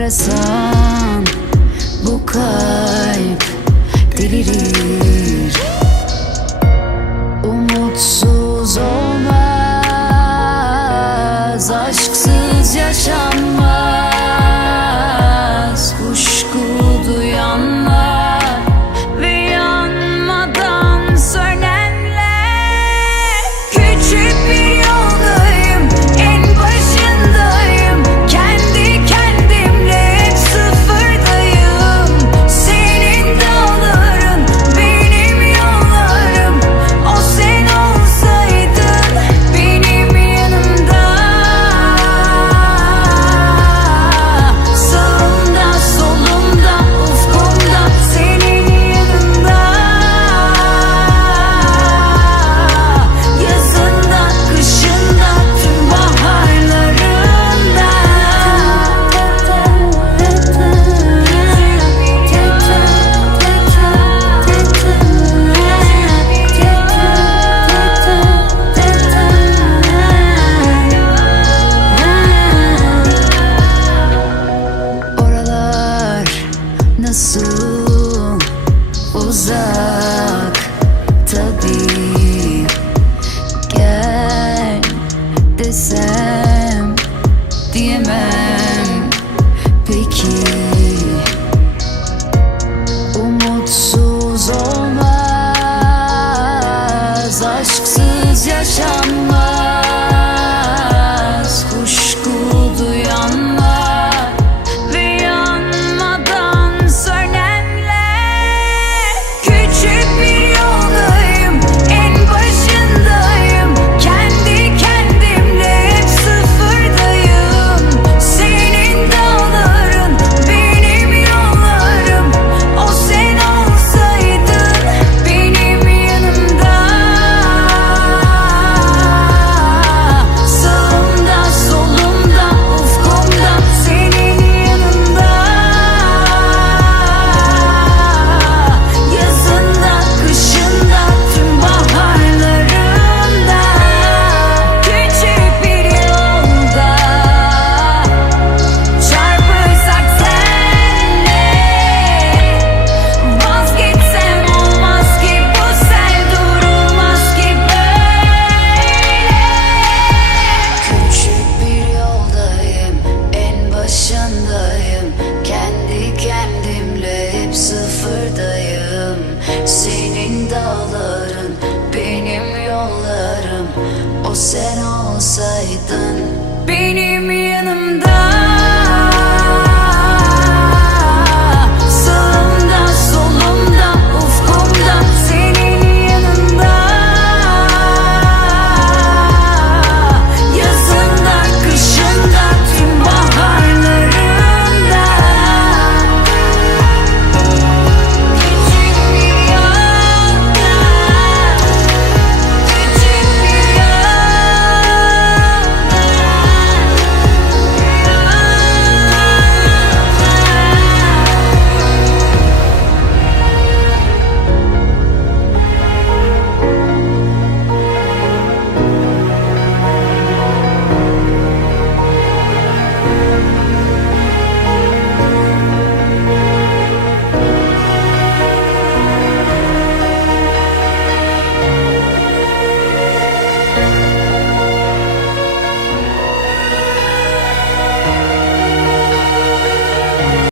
arasan Bu kalp delirir Acımasız yaşam. O sen olsaydın Benim